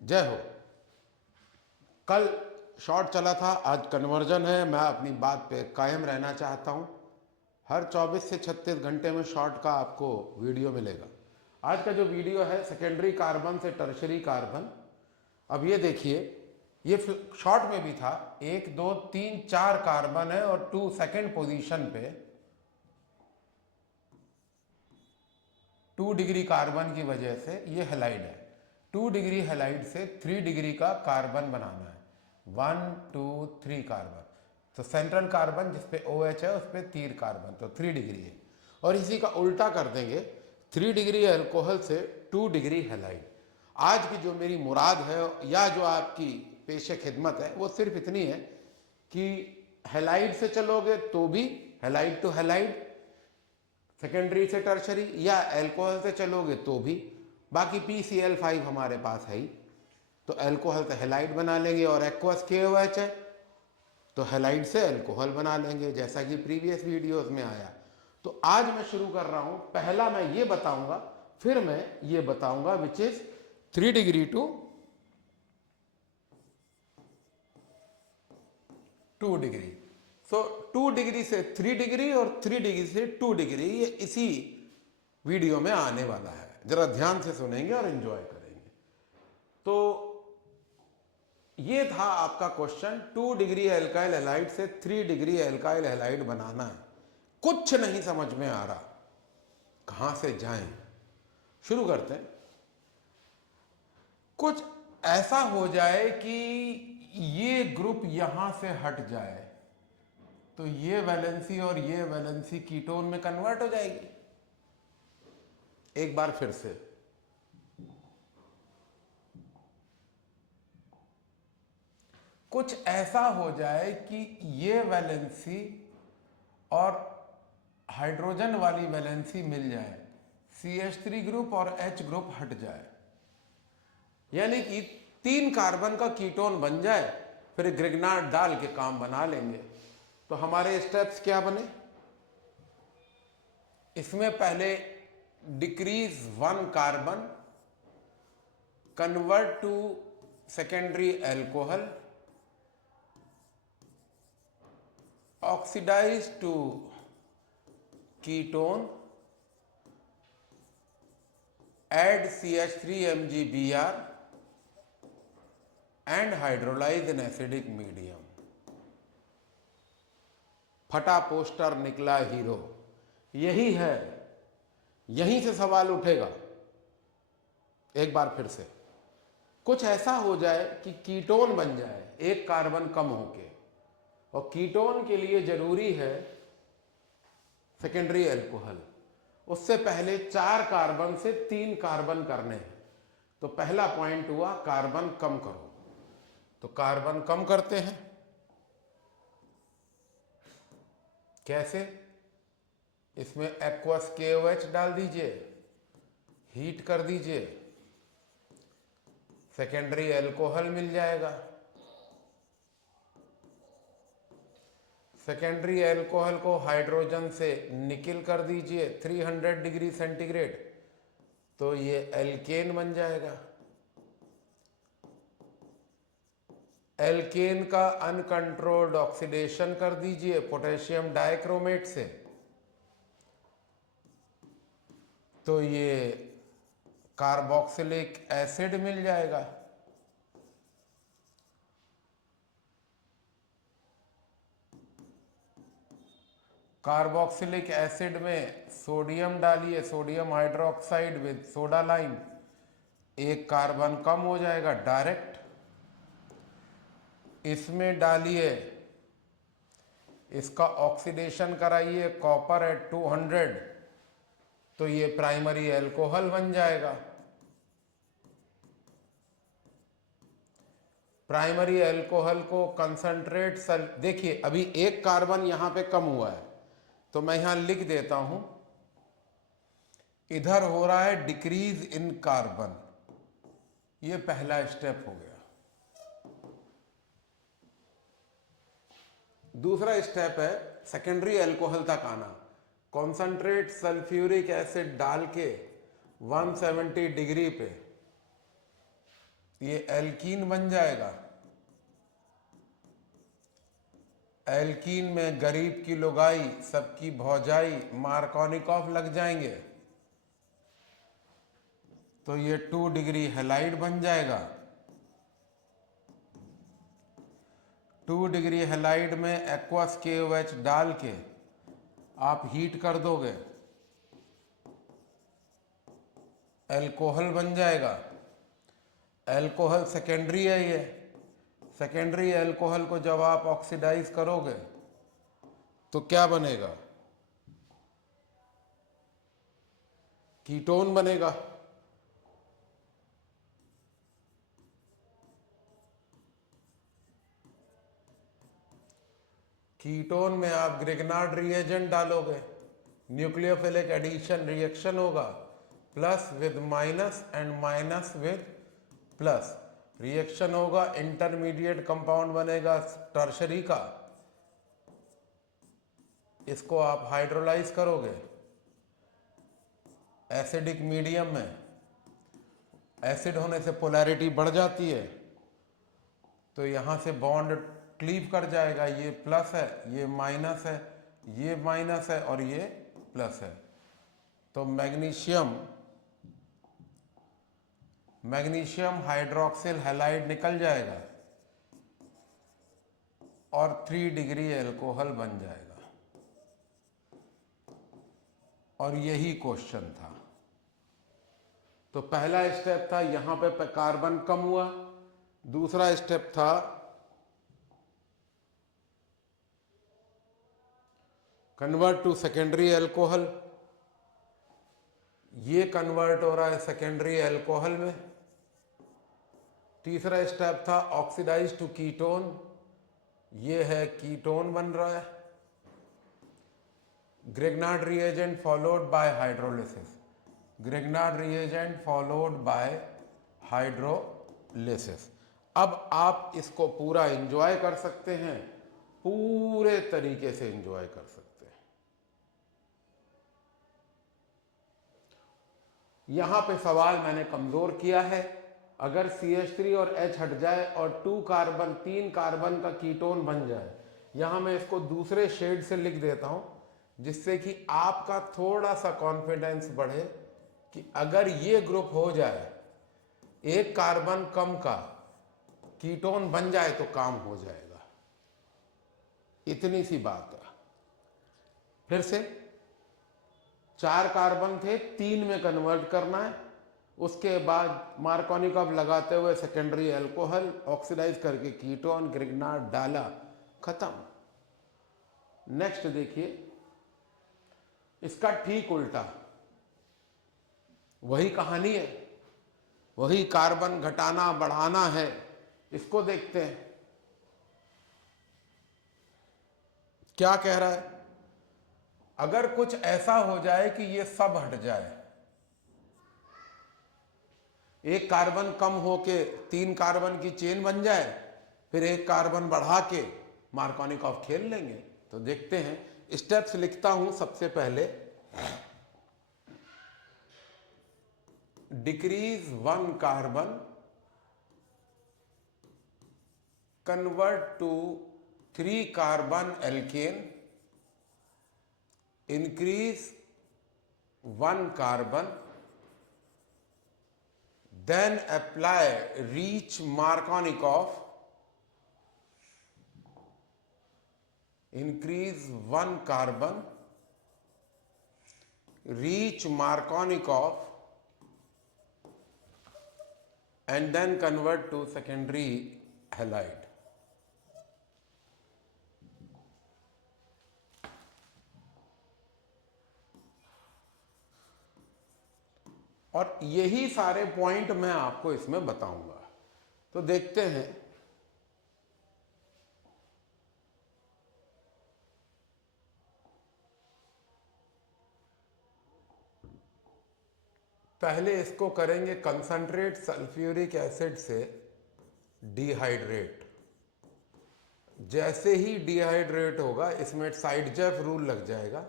जय हो। कल शॉर्ट चला था, आज कन्वर्जन है। मैं अपनी बात पे कायम रहना चाहता हूँ। हर 24 से 36 घंटे में शॉर्ट का आपको वीडियो मिलेगा। आज का जो वीडियो है सेकेंडरी कार्बन से टर्शरी कार्बन। अब ये देखिए, ये शॉर्ट में भी था, 1 2 3 4 कार्बन है और 2 सेकेंड पोजीशन पे 2 डिग्री कार्बन की वजह से ये हेलाइड है। 2 डिग्री हेलाइड से 3 डिग्री का कार्बन बनाना है। 1 2 3 कार्बन। तो सेंट्रल कार्बन जिसपे OH है उस पर 3 कार्बन, तो 3 डिग्री है। और इसी का उल्टा कर देंगे, 3 डिग्री अल्कोहल से 2 डिग्री हेलाइड। आज की जो मेरी मुराद है या जो आपकी पेशे खिदमत है वो सिर्फ इतनी है कि हेलाइड से चलोगे तो भी हेलाइड टू हेलाइड, सेकेंडरी से टर्शरी, या अल्कोहल से चलोगे तो भी। बाकी PCl5 हमारे पास है ही, तो अल्कोहल से हेलाइड बना लेंगे, और एक्वस KOH है तो हेलाइड से अल्कोहल बना लेंगे, जैसा कि प्रीवियस वीडियोस में आया। तो आज मैं शुरू कर रहा हूं। पहला मैं ये बताऊंगा, फिर मैं ये बताऊंगा विच इज 3 डिग्री टू 2 डिग्री। सो 2 डिग्री से 3 डिग्री और 3 डिग्री से 2 डिग्री, ये इसी वीडियो में आने वाला है। जरा ध्यान से सुनेंगे और एंजॉय करेंगे। तो ये था आपका क्वेश्चन, 2 डिग्री एल्काइल हैलाइड से 3 डिग्री एल्काइल हैलाइड बनाना है। कुछ नहीं समझ में आ रहा, कहां से जाएं। शुरू करते हैं। कुछ ऐसा हो जाए कि ये ग्रुप यहां से हट जाए, तो ये वैलेंसी और ये वैलेंसी कीटोन में कन्वर्ट हो जाएगी। एक बार फिर से, कुछ ऐसा हो जाए कि ये वैलेंसी और हाइड्रोजन वाली वैलेंसी मिल जाए, CH3 ग्रुप और H ग्रुप हट जाए, यानी कि 3 कार्बन का कीटोन बन जाए। फिर ग्रिग्नार्ड डाल के काम बना लेंगे। तो हमारे स्टेप्स क्या बने इसमें? पहले decrease 1 carbon, convert to secondary alcohol, oxidise to ketone, add CH3 MgBr and hydrolyze in acidic medium। फटा पोस्टर निकला हीरो, यही है। यहीं से सवाल उठेगा। एक बार फिर से, कुछ ऐसा हो जाए कि कीटोन बन जाए 1 कार्बन कम होके, और कीटोन के लिए जरूरी है सेकेंडरी अल्कोहल। उससे पहले 4 कार्बन से 3 कार्बन करने हैं। तो पहला पॉइंट हुआ कार्बन कम करो। तो कार्बन कम करते हैं। कैसे? इसमें एक्वस KOH डाल दीजिए, हीट कर दीजिए, सेकेंडरी अल्कोहल मिल जाएगा। सेकेंडरी अल्कोहल को हाइड्रोजन से निकिल कर दीजिए 300 डिग्री सेंटीग्रेड, तो ये एल्केन बन जाएगा। एल्केन का अनकंट्रोल्ड ऑक्सीडेशन कर दीजिए पोटेशियम डाइक्रोमेट से, तो ये कार्बोक्सिलिक एसिड मिल जाएगा। कार्बोक्सिलिक एसिड में सोडियम डालिए, sodium hydroxide with soda lime, 1 carbon कम हो जाएगा डायरेक्ट। इसमें डालिए, इसका ऑक्सीडेशन कराइए कॉपर एट 200, तो ये प्राइमरी अल्कोहल बन जाएगा। प्राइमरी अल्कोहल को कंसंट्रेट देखिए, अभी 1 कार्बन यहां पे कम हुआ है, तो मैं यहां लिख देता हूं, इधर हो रहा है डिक्रीज इन कार्बन। ये पहला स्टेप हो गया। दूसरा स्टेप है सेकेंडरी अल्कोहल तक आना। कॉन्संट्रेट सल्फ्यूरिक एसिड डाल के 170 डिग्री पे ये एल्कीन बन जाएगा। एल्कीन में गरीब की लुगाई सबकी भौजाई मार्कोनिकॉफ लग जाएंगे, तो ये 2 डिग्री हैलाइड बन जाएगा। 2 डिग्री हैलाइड में एक्वस KOH डाल के आप हीट कर दोगे, एल्कोहल बन जाएगा। एल्कोहल सेकेंडरी है, ये सेकेंडरी एल्कोहल को जब आप ऑक्सीडाइज करोगे तो क्या बनेगा? कीटोन बनेगा। कीटोन में आप ग्रिग्नार्ड रिएजेंट डालोगे, न्यूक्लियोफिलिक एडिशन रिएक्शन होगा, plus with minus and minus with plus reaction होगा, इंटरमीडिएट कंपाउंड बनेगा टर्शरी का। इसको आप हाइड्रोलाइज करोगे एसिडिक मीडियम में, एसिड होने से पोलैरिटी बढ़ जाती है, तो यहां से बॉन्ड क्लीव कर जाएगा। ये प्लस है, ये माइनस है, ये माइनस है और ये प्लस है, तो मैग्नीशियम हाइड्रोक्सिल हैलाइड निकल जाएगा और 3 डिग्री एल्कोहल बन जाएगा। और यही क्वेश्चन था। तो पहला स्टेप था, यहां पे कार्बन कम हुआ। दूसरा स्टेप था कन्वर्ट टू सेकेंडरी एल्कोहल, ये कन्वर्ट हो रहा है सेकेंडरी एल्कोहल में। तीसरा स्टेप था ऑक्सीडाइज टू कीटोन, ये है कीटोन बन रहा है। Grignard reagent followed by hydrolysis, Grignard reagent followed by hydrolysis. अब आप इसको पूरा एंजॉय कर सकते हैं, पूरे तरीके से एंजॉय कर सकते हैं। यहां पे सवाल मैंने कमजोर किया है। अगर CH3 और H हट जाए और 3 कार्बन का कीटोन बन जाए, यहां मैं इसको दूसरे शेड से लिख देता हूं, जिससे कि आपका थोड़ा सा कॉन्फिडेंस बढ़े कि अगर ये ग्रुप हो जाए, 1 कार्बन कम का कीटोन बन जाए तो काम हो जाएगा। इतनी सी बात है। फिर से 4 कार्बन थे, 3 में कन्वर्ट करना है। उसके बाद मार्कोनिकॉफ लगाते हुए सेकेंडरी एल्कोहल ऑक्सीडाइज करके कीटोन, ग्रिग्नार्ड डाला, खत्म। नेक्स्ट देखिए, इसका ठीक उल्टा वही कहानी है, वही कार्बन घटाना बढ़ाना है। इसको देखते हैं क्या कह रहा है। अगर कुछ ऐसा हो जाए कि ये सब हट जाए, 1 कार्बन कम होके 3 कार्बन की चेन बन जाए, फिर 1 कार्बन बढ़ा के मार्कोनिकॉफ खेल लेंगे। तो देखते हैं, स्टेप्स लिखता हूं। सबसे पहले decrease 1 carbon, convert to 3 carbon alkane, increase 1 carbon, then apply reach Markovnikov, increase 1 carbon, reach Markovnikov, and then convert to secondary halide. और यही सारे पॉइंट मैं आपको इसमें बताऊंगा। तो देखते हैं, पहले इसको करेंगे कंसंट्रेट सल्फ्यूरिक एसिड से डिहाइड्रेट। जैसे ही डिहाइड्रेट होगा, इसमें साइडजेफ रूल लग जाएगा।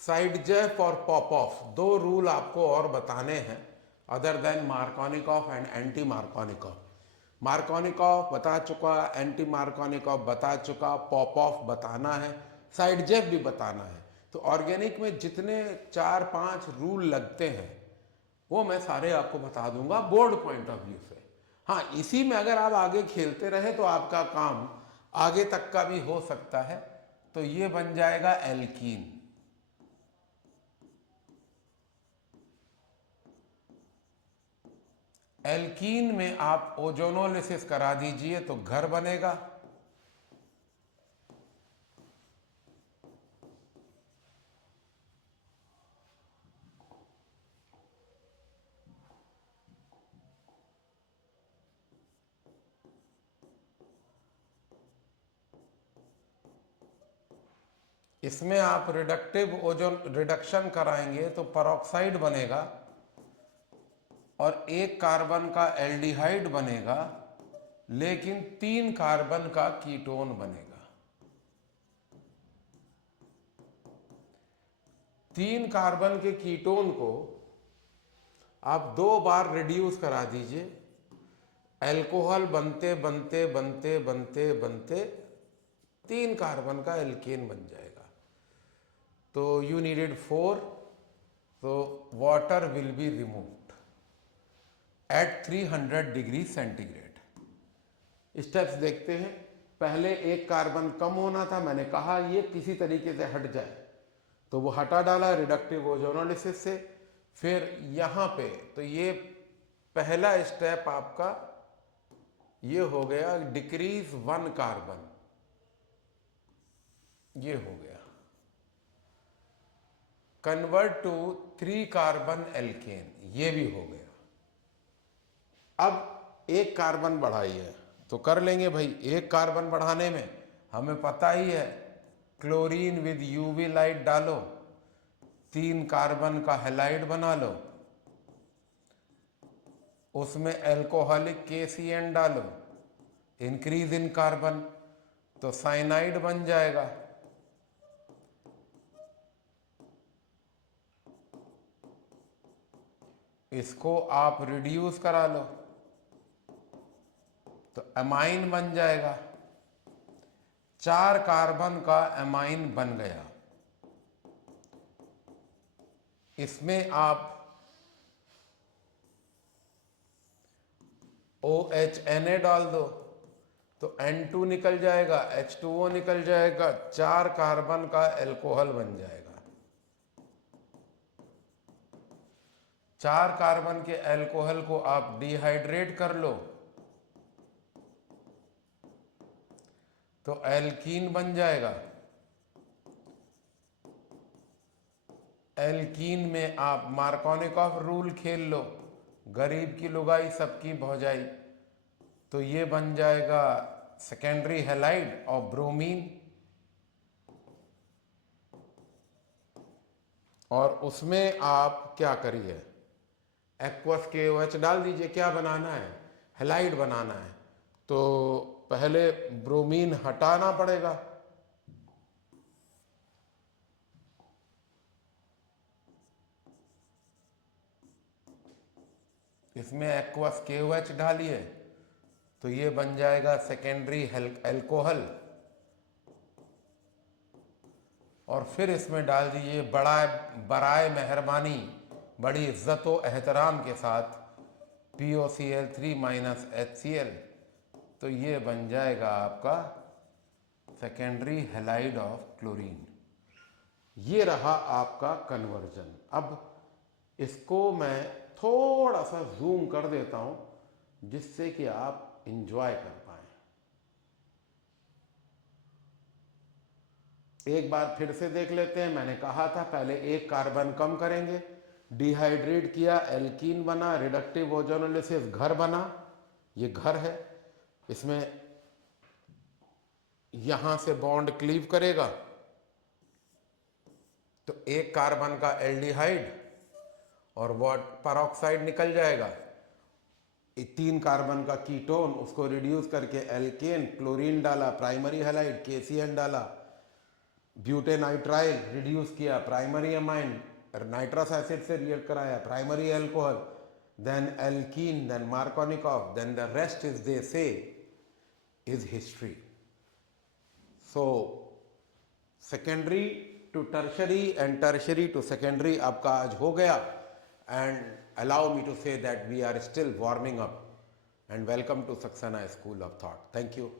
साइडजेफ और पॉप ऑफ 2 रूल आपको और बताने हैं। Other than Markovnikov and anti Markovnikov. Markovnikov बता चुका, एंटी मार्कोनिकॉफ बता चुका, पॉपऑफ बताना है, साइड जेफ भी बताना है। तो ऑर्गेनिक में जितने 4-5 रूल लगते हैं वो मैं सारे आपको बता दूंगा बोर्ड पॉइंट ऑफ व्यू से। हाँ, इसी में अगर आप आगे खेलते रहे तो आपका काम आगे तक का भी हो सकता है। तो ये बन जाएगा एल्कीन। एल्कीन में आप ओजोनोलिसिस करा दीजिए तो घर बनेगा। इसमें आप रिडक्टिव ओजोन रिडक्शन कराएंगे तो परऑक्साइड बनेगा और एक कार्बन का एल्डिहाइड बनेगा, लेकिन 3 कार्बन का कीटोन बनेगा। 3 कार्बन के कीटोन को आप 2 बार रिड्यूस करा दीजिए, अल्कोहल बनते बनते बनते बनते बनते 3 कार्बन का एल्केन बन जाएगा। तो यू नीडेड 4, तो water will be removed at 300 degree centigrade. Steps देखते हैं। पहले एक कार्बन कम होना था, मैंने कहा ये किसी तरीके से हट जाए, तो वो हटा डाला रिडक्टिव ओजोनोलिसिस से। फिर यहाँ पे तो ये पहला स्टेप आपका ये हो गया, डिक्रीज 1 कार्बन, ये हो गया। कन्वर्ट टू 3 कार्बन एल्केन, ये भी हो गया। अब एक कार्बन बढ़ाइए तो कर लेंगे भाई। एक कार्बन बढ़ाने में हमें पता ही है, क्लोरीन विद यूवी लाइट डालो, 3 कार्बन का हैलाइड बना लो, उसमें एल्कोहलिक KCN डालो, इंक्रीज इन कार्बन, तो साइनाइड बन जाएगा। इसको आप रिड्यूस करा लो तो एमाइन बन जाएगा। 4 कार्बन का एमाइन बन गया। इसमें आप OHNA डाल दो तो N2 निकल जाएगा, H2O निकल जाएगा, 4 कार्बन का एल्कोहल बन जाएगा। 4 कार्बन के एल्कोहल को आप डिहाइड्रेट कर लो तो एल्कीन बन जाएगा। एल्कीन में आप मार्कोनिकॉफ रूल खेल लो, गरीब की लुगाई सबकी भौजाई, तो ये बन जाएगा सेकेंडरी हैलाइड और ब्रोमीन। और उसमें आप क्या करिए, एक्वस KOH डाल दीजिए। क्या बनाना है, हैलाइड बनाना है, तो पहले ब्रोमीन हटाना पड़ेगा। इसमें एक्वस KOH डालिए तो ये बन जाएगा सेकेंडरी एल्कोहल। और फिर इसमें डाल दीजिए बराए मेहरबानी, बड़ी इज्जत व एहतराम के साथ POCl3 - HCl, तो ये बन जाएगा आपका सेकेंडरी हैलाइड ऑफ क्लोरीन। ये रहा आपका कन्वर्जन। अब इसको मैं थोड़ा सा जूम कर देता हूं जिससे कि आप इंजॉय कर पाए। एक बार फिर से देख लेते हैं। मैंने कहा था पहले एक कार्बन कम करेंगे, डिहाइड्रेट किया, एल्कीन बना, रिडक्टिव ओजोनोलिसिस घर बना, ये घर है। इसमें यहां से बॉन्ड क्लीव करेगा तो एक कार्बन का एल्डिहाइड और परऑक्साइड निकल जाएगा। 3 कार्बन का कीटोन, उसको रिड्यूस करके एल्केन, क्लोरीन डाला, प्राइमरी हैलाइड KCN डाला, ब्यूटेनाइट्राइल रिड्यूस किया, प्राइमरी अमाइन, नाइट्रस एसिड से रिएक्ट कराया, primary alcohol, then Elkin, then Markovnikov, then the rest is, they say, is history. So secondary to tertiary and tertiary to secondary आपका आज हो गया, and allow me to say that we are still warming up, and welcome to Saxena School of Thought. Thank you.